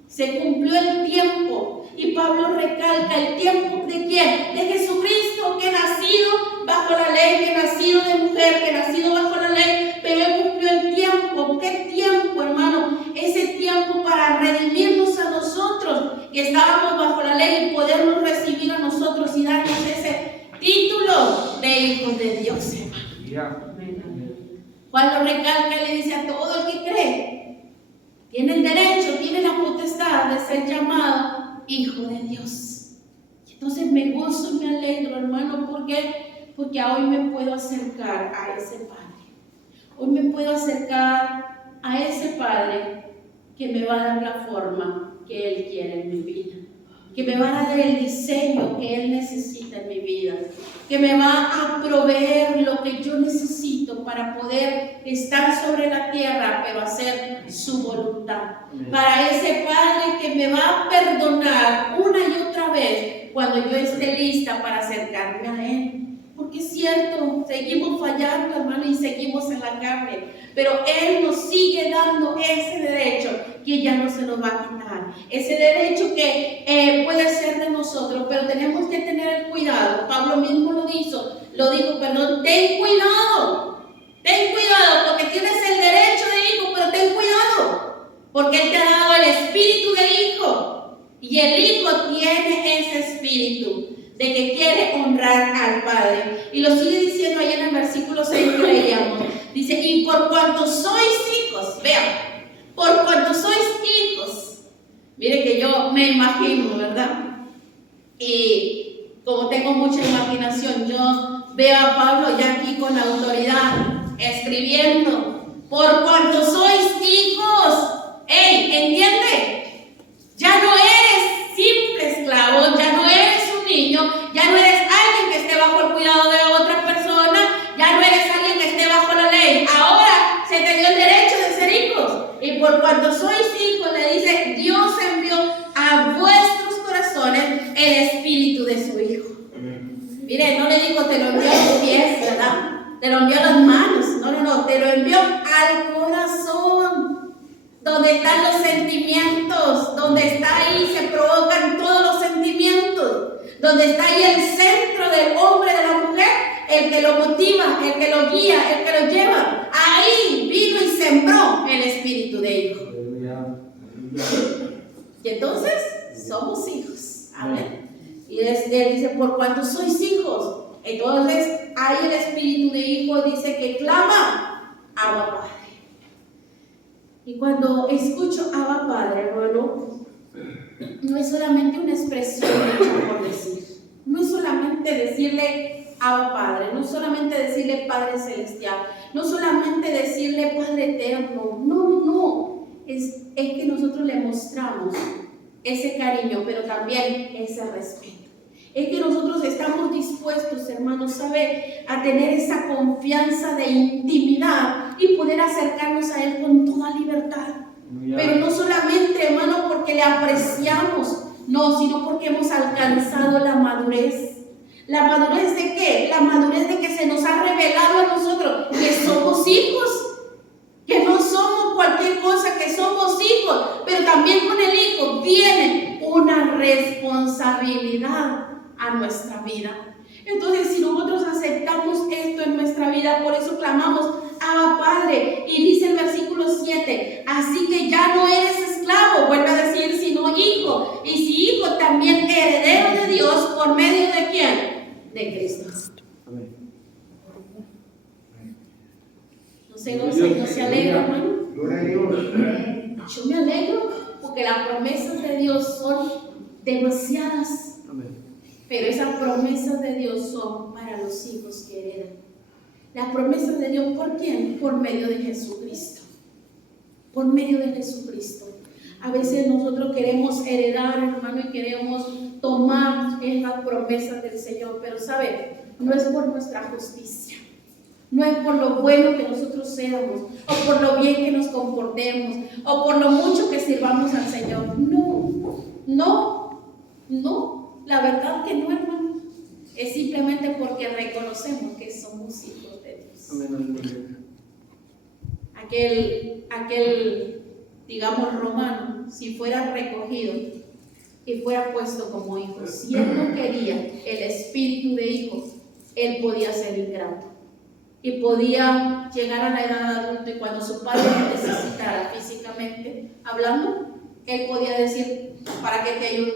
Se cumplió el tiempo, y Pablo recalca el tiempo de quién, de Jesucristo, que nacido bajo la ley, que nacido de mujer, que nacido bajo la ley, pero él cumplió el tiempo. ¿Qué tiempo, hermano? Ese tiempo para redimirnos a nosotros que estábamos bajo la ley, y podernos recibir a nosotros y darnos ese título de hijos de Dios, hermano. Cuando recalca, le dice a todo el que cree, tiene el derecho, tiene la potestad de ser llamado hijo de Dios. Entonces me gozo y me alegro, hermano, ¿por qué? Porque hoy me puedo acercar a ese Padre. Hoy me puedo acercar a ese Padre que me va a dar la forma que Él quiere en mi vida, que me va a dar el diseño que Él necesita en mi vida, que me va a proveer lo que yo necesito para poder estar sobre la tierra, pero hacer su voluntad. Para ese Padre que me va a perdonar una y otra vez cuando yo esté lista para acercarme a Él. Porque es cierto, seguimos fallando, hermano, y seguimos en la carne, pero Él nos sigue dando ese derecho que ya no se nos va a quitar, ese derecho que puede ser de nosotros, pero tenemos que tener el cuidado. Pablo mismo lo dijo, ten cuidado, porque tienes el derecho de hijo, pero ten cuidado, porque Él te ha dado el espíritu de hijo, y el hijo tiene ese espíritu de que quiere honrar al Padre. Y lo sigue diciendo ahí en el versículo 6 que leíamos. Dice, y por cuanto sois hijos, vean, por cuanto sois hijos. Mire que yo me imagino, ¿verdad? Y como tengo mucha imaginación, yo veo a Pablo ya aquí con autoridad, escribiendo, por cuanto sois hijos. ¡Ey! ¿Entiende? Ya no eres simple esclavo, ya no eres niño, ya no eres alguien que esté bajo el cuidado de otra persona, ya no eres alguien que esté bajo la ley. Ahora se te dio el derecho de ser hijos. Y por cuanto sois hijos, le dice, Dios envió a vuestros corazones el espíritu de su Hijo. Mire, no le dijo, te lo envió a los pies, ¿verdad? Te lo envió a las manos. No, te lo envió al corazón, donde están los sentimientos, donde está ahí, se provocan todos los sentimientos, donde está ahí el centro del hombre, de la mujer, el que lo motiva, el que lo guía, el que lo lleva. Ahí vino y sembró el espíritu de hijo. Y entonces somos hijos. Amén. Y él dice, por cuanto sois hijos, entonces hay el espíritu de hijo, dice que clama, Abba Padre. Y cuando escucho Abba Padre, hermano, no es solamente una expresión hecha por decir. No es solamente decirle Abba Padre, no es solamente decirle Padre Celestial, no solamente decirle Padre Eterno. No. Es que nosotros le mostramos ese cariño, pero también ese respeto. Es que nosotros estamos dispuestos, hermanos, ¿sabe?, a tener esa confianza de intimidad y poder acercarnos a Él con toda libertad. Pero no solamente, hermano, porque le apreciamos, no, sino porque hemos alcanzado la madurez. ¿La madurez de qué? La madurez de que se nos ha revelado a nosotros que somos hijos, que no somos cualquier cosa, que somos hijos, pero también con el hijo viene una responsabilidad a nuestra vida. Entonces, si nosotros aceptamos esto en nuestra vida, por eso clamamos Abba Padre. Y dice el versículo 7, así que ya no eres esclavo, vuelve a decir, sino hijo. Y si hijo, también heredero de Dios, ¿por medio de quién? De Cristo. Amén. No se alegra, hermano. Gloria a Dios. Yo me alegro porque las promesas de Dios son demasiadas. Amén. Pero esas promesas de Dios son para los hijos que heredan. Las promesas de Dios, ¿por quién? Por medio de Jesucristo. Por medio de Jesucristo. A veces nosotros queremos heredar, hermano, y queremos tomar esas promesas del Señor, pero ¿sabe? No es por nuestra justicia. No es por lo bueno que nosotros seamos, o por lo bien que nos comportemos, o por lo mucho que sirvamos al Señor. No, la verdad que no, hermano. Es simplemente porque reconocemos que somos hijos de Dios. Amén. Aquel, digamos, romano, si fuera recogido y fuera puesto como hijo, si él no quería el espíritu de hijo, él podía ser ingrato. Y podía llegar a la edad adulta y cuando su padre lo necesitara físicamente hablando, él podía decir, ¿para qué te ayudo?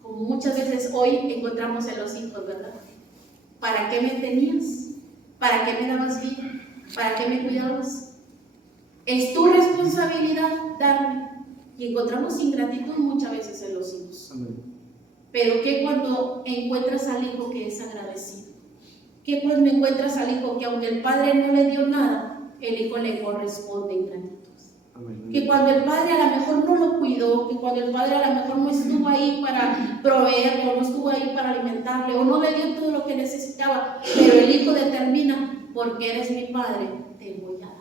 Como muchas veces hoy encontramos en los hijos, ¿verdad? ¿Para qué me tenías? ¿Para qué me dabas vida? ¿Para qué me cuidabas? Es tu responsabilidad darme. Y encontramos ingratitud muchas veces en los hijos. Amén. Pero ¿qué cuando encuentras al hijo que es agradecido? ¿Qué cuando encuentras al hijo que aunque el padre no le dio nada, el hijo le corresponde en gratitud? Amén. Que cuando el padre a lo mejor no lo cuidó, que cuando el padre a lo mejor no estuvo ahí para proveerle, o no estuvo ahí para alimentarle, o no le dio todo lo que necesitaba, pero el hijo determina, porque eres mi padre, te voy a dar.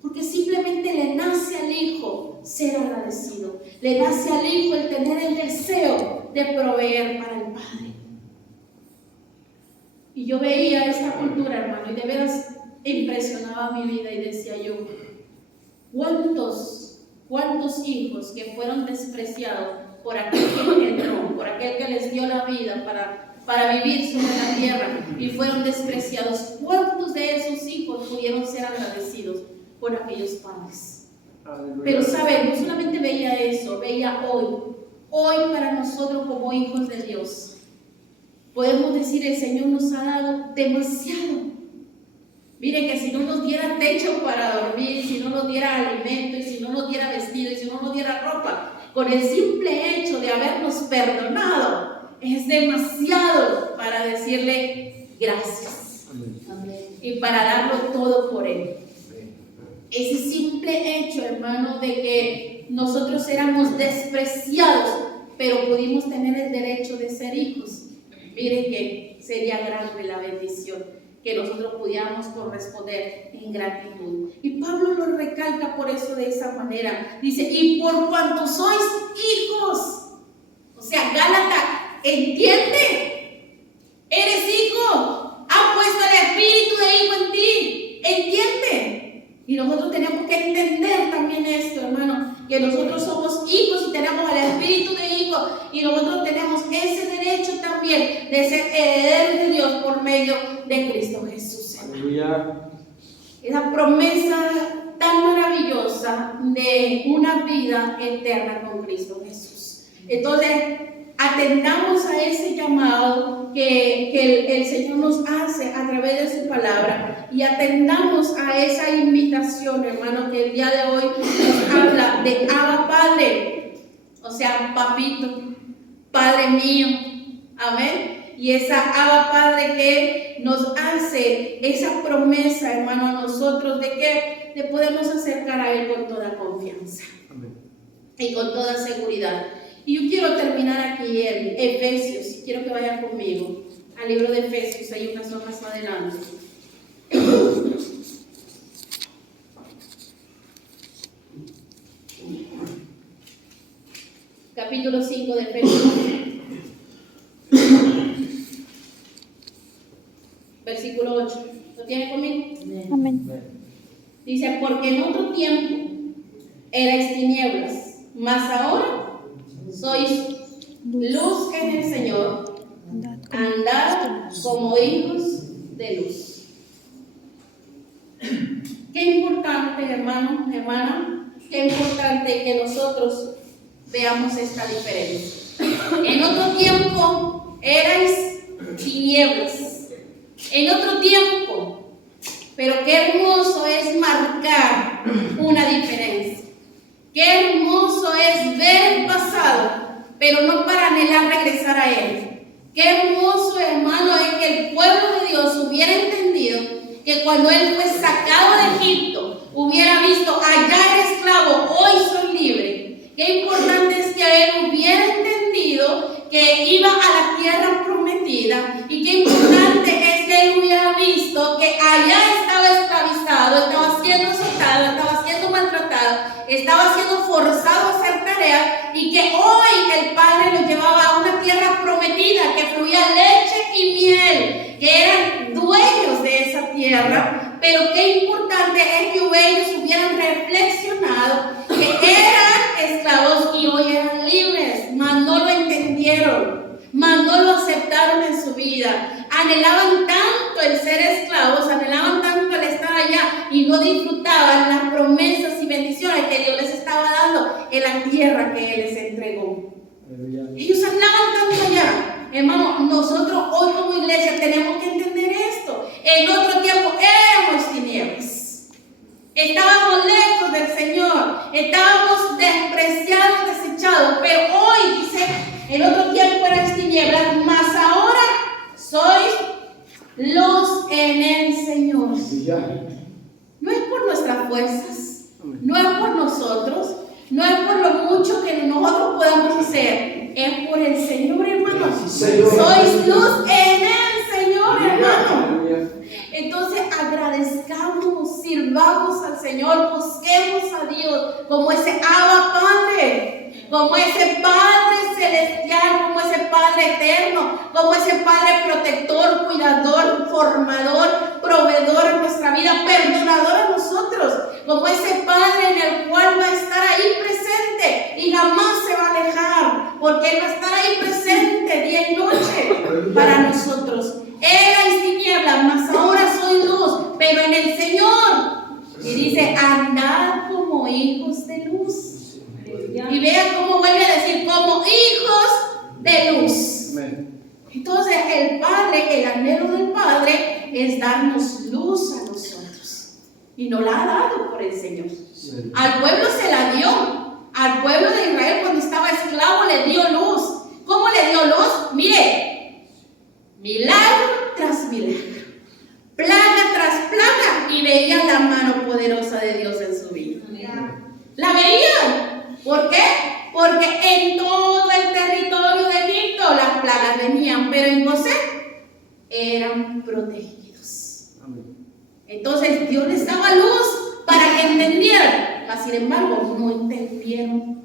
Porque simplemente le nace al hijo ser agradecido, le nace al hijo el tener el deseo de proveer para el padre. Y yo veía esta cultura, hermano, y de veras impresionaba mi vida y decía yo, ¿cuántos hijos que fueron despreciados por aquel que entró, por aquel que les dio la vida para vivir sobre la tierra y fueron despreciados? ¿Cuántos de esos hijos pudieron ser agradecidos por aquellos padres? Aleluya. Pero saben, no solamente veía eso, veía hoy para nosotros como hijos de Dios. Podemos decir, el Señor nos ha dado demasiado. Miren que si no nos diera techo para dormir, si no nos diera alimento, y si no nos diera vestido, y si no nos diera ropa, con el simple hecho de habernos perdonado, es demasiado para decirle gracias. Amén. Y para darlo todo por Él. Amén. Ese simple hecho, hermano, de que nosotros éramos despreciados, pero pudimos tener el derecho de ser hijos. Miren que sería grande la bendición que nosotros pudiéramos corresponder en gratitud. Y Pablo lo recalca por eso de esa manera. Dice, y por cuanto sois hijos. O sea, Gálatas, ¿entiende? Eres hijo. Ha puesto el espíritu de hijo en ti. ¿Entiende? Y nosotros tenemos que entender también esto, hermano, que nosotros somos hijos y tenemos el espíritu de hijo, y nosotros tenemos ese derecho también de ser herederos de Dios por medio de Cristo Jesús. Aleluya. Esa promesa tan maravillosa de una vida eterna con Cristo Jesús. Entonces, atendamos a ese llamado que el Señor nos hace a través de su palabra, y atendamos a esa invitación, hermano, que el día de hoy nos habla de Abba Padre, o sea, papito, Padre mío, amén. Y esa Abba Padre que nos hace esa promesa, hermano, a nosotros de que le podemos acercar a Él con toda confianza. Amén. Y con toda seguridad. Y yo quiero terminar aquí en Efesios, y quiero que vayan conmigo al libro de Efesios, hay unas hojas adelante. Capítulo 5 de Efesios. Versículo 8. ¿Lo tiene conmigo? Amén. Dice, porque en otro tiempo erais tinieblas, mas ahora sois luz en el Señor. Andad como hijos de luz. Qué importante, hermano, hermana, qué importante que nosotros veamos esta diferencia. En otro tiempo erais tinieblas. En otro tiempo, pero qué hermoso es marcar una diferencia. Qué hermoso es ver el pasado, pero no para anhelar regresar a él. Qué hermoso, hermano, es que el pueblo de Dios hubiera entendido que cuando él fue sacado de Egipto, hubiera visto, allá era esclavo, hoy soy libre. Qué importante es que él hubiera entendido que iba a la tierra prometida, y qué importante es que él hubiera visto que allá estaba esclavizado, estaba siendo azotado, estaba siendo maltratado, estaba siendo forzado a hacer tareas, y que hoy el Padre lo llevaba a una tierra prometida que fluía leche y miel, que eran dueños de esa tierra. Pero qué importante es que ellos hubieran reflexionado que eran esclavos y hoy eran libres, mas no lo entendieron, mas no lo aceptaron en su vida. Anhelaban tanto el ser esclavos, anhelaban tanto el estar allá, y no disfrutaban las promesas y bendiciones que Dios les estaba dando en la tierra que Él les entregó. Aleluya. Ellos andaban tanto allá. Hermano, nosotros hoy como iglesia tenemos que entender esto. En otro tiempo éramos tinieblas. Estábamos lejos del el Señor. Estábamos despreciados, desechados, pero hoy, dice, en otro tiempo erais tinieblas, mas ahora sois luz en el Señor. No es por nuestras fuerzas, no es por nosotros, no es por lo mucho que nosotros podamos hacer, es por el Señor, hermano. Sois luz en el Señor, hermano. Entonces agradezcamos, sirvamos al Señor, busquemos a Dios como ese Abba Padre, como ese Padre celestial, como ese Padre eterno, como ese Padre protector, cuidador, formador, proveedor en nuestra vida, perdonador a nosotros, como ese Padre en el cual va a estar ahí presente y jamás se va a alejar, porque Él va a estar ahí presente día y noche para nosotros. Erais tinieblas, mas ahora soy luz, pero en el Señor. Y dice, andad como hijos de luz. Y vean cómo vuelve a decir, como hijos de luz. Entonces el Padre, el anhelo del Padre es darnos luz a nosotros. Y nos la ha dado por el Señor. Al pueblo se la dio. Al pueblo de Israel cuando estaba esclavo le dio luz. ¿Cómo le dio luz? Mire, milagro tras milagro, plaga tras plaga, y veían la mano poderosa de Dios en su vida. La veían. ¿Por qué? Porque en todo el territorio de Egipto las plagas venían, pero en José eran protegidos. Entonces Dios les daba luz para que entendieran, mas sin embargo no entendieron.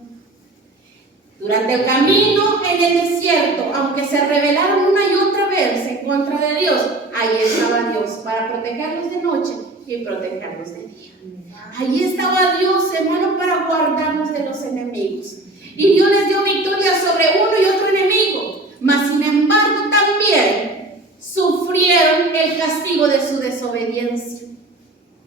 Durante el camino en el desierto, aunque se rebelaron una y otra vez en contra de Dios, ahí estaba Dios para protegerlos de noche y protegerlos de día. Ahí estaba Dios, hermano, para guardarnos de los enemigos. Y Dios les dio victoria sobre uno y otro enemigo, mas sin embargo también sufrieron el castigo de su desobediencia.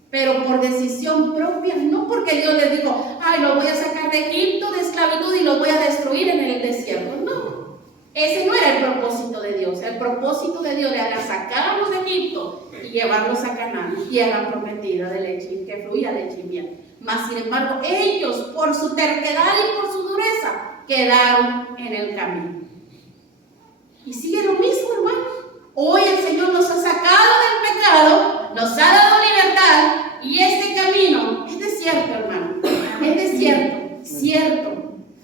Pero por decisión propia, no porque Dios les dijo, ay, lo voy a sacar de Egipto, de esclavitud, y lo voy a destruir en el desierto. No, ese no era el propósito de Dios. El propósito de Dios era sacarlos de Egipto y llevarlos a Canaán, tierra prometida de leche, que fluía leche y miel. Mas sin embargo, ellos, por su terquedad y por su dureza, quedaron en el camino. Y sigue lo mismo, hermano. Hoy el Señor nos ha sacado del pecado, nos ha dado libertad, y este camino es desierto, hermano. Es desierto, cierto.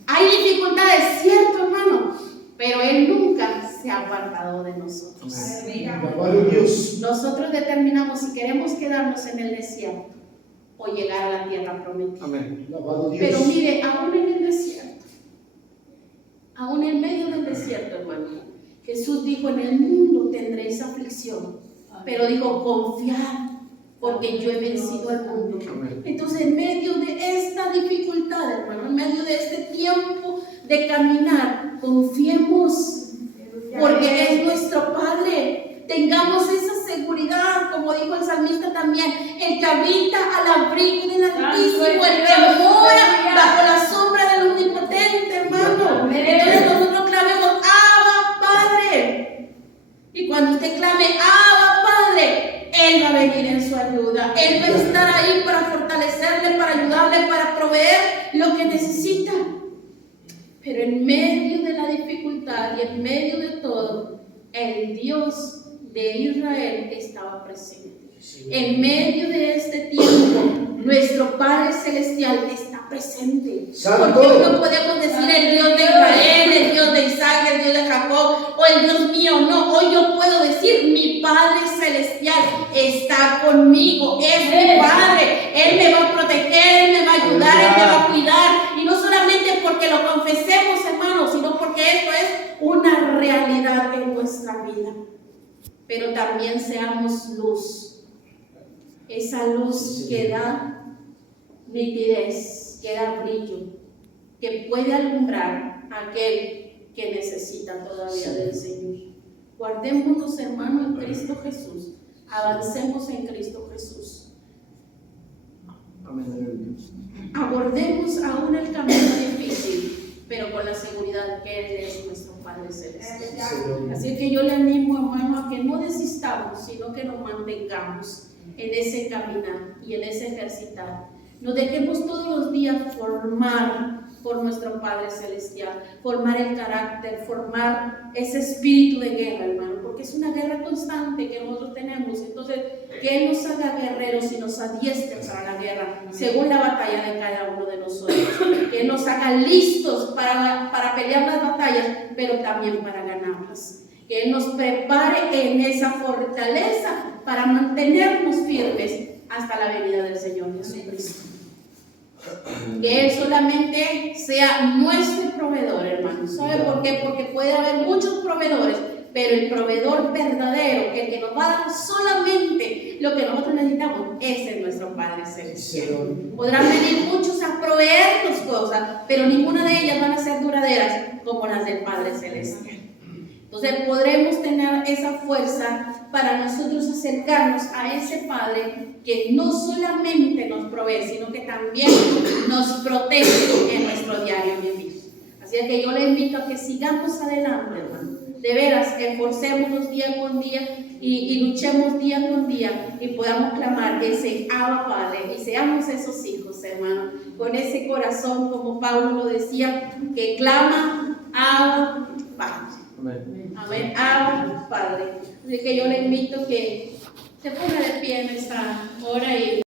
Hay dificultades, cierto, hermano. Pero Él nunca se ha apartado de nosotros. Nosotros determinamos si queremos quedarnos en el desierto o llegar a la tierra prometida. Pero mire, aún en el desierto, aún en medio del desierto, hermano, Jesús dijo, en el mundo tendréis aflicción, pero dijo, confiad, porque yo he vencido al mundo. Entonces, en medio de esta dificultad, hermano, en medio de este tiempo de caminar, confiemos, porque es nuestro Padre. Tengamos esa seguridad, como dijo el salmista también, el que habita al abrigo del Altísimo, el que mora bajo la sombra del Omnipotente, hermano. Entonces nosotros clamemos, Abba Padre. Y cuando usted clame, Abba Padre, Él va a venir en su ayuda. Él va a estar ahí para fortalecerle, para ayudarle, para proveer lo que necesita. Pero en medio de la dificultad y en medio de todo, el Dios de Israel estaba presente. En medio de este tiempo, nuestro Padre Celestial está presente. Porque hoy no podemos decir el Dios de Israel, el Dios de Isaac, el Dios de Jacob, o el Dios mío. No, hoy yo puedo decir, mi Padre Celestial está conmigo, es mi Padre. Él me va a proteger, Él me va a ayudar, Él me va a cuidar. Y no solamente porque lo confesemos, hermanos, sino porque esto es una realidad en nuestra vida. Pero también seamos luz. Esa luz que da nitidez, que da brillo, que puede alumbrar a aquel que necesita todavía del Señor. Guardémonos, hermanos, en Cristo Jesús. Avancemos en Cristo Jesús. Abordemos aún el camino difícil, pero con la seguridad que Él es nuestro Padre Celestial. Así que yo le animo, hermano, a que no desistamos, sino que nos mantengamos en ese caminar y en ese ejercitar. nos dejemos todos los días formar por nuestro Padre Celestial, formar el carácter, formar ese espíritu de guerra, hermano, porque es una guerra constante que nosotros tenemos. Entonces, que Él nos haga guerreros y nos adiestre para la guerra, según la batalla de cada uno de nosotros. Que Él nos haga listos para pelear las batallas, pero también para ganarlas. Que Él nos prepare en esa fortaleza para mantenernos firmes hasta la venida del Señor Jesucristo. Que Él solamente sea nuestro proveedor, hermano. ¿Sabe por qué? Porque puede haber muchos proveedores, pero el proveedor verdadero, el que nos va a dar solamente lo que nosotros necesitamos, ese es nuestro Padre Celestial. Podrán venir muchos a proveernos cosas, pero ninguna de ellas van a ser duraderas como las del Padre Celestial. Entonces podremos tener esa fuerza para nosotros acercarnos a ese Padre que no solamente nos provee, sino que también nos protege en nuestro diario vivir. Así es que yo le invito a que sigamos adelante, hermano. De veras, esforcémonos día con día y luchemos día con día y podamos clamar ese Abba Padre y seamos esos hijos, hermano, con ese corazón, como Pablo lo decía, que clama Abba Padre. Amén. Amén. Abba Padre. Así que yo le invito a que se ponga de pie en esta hora y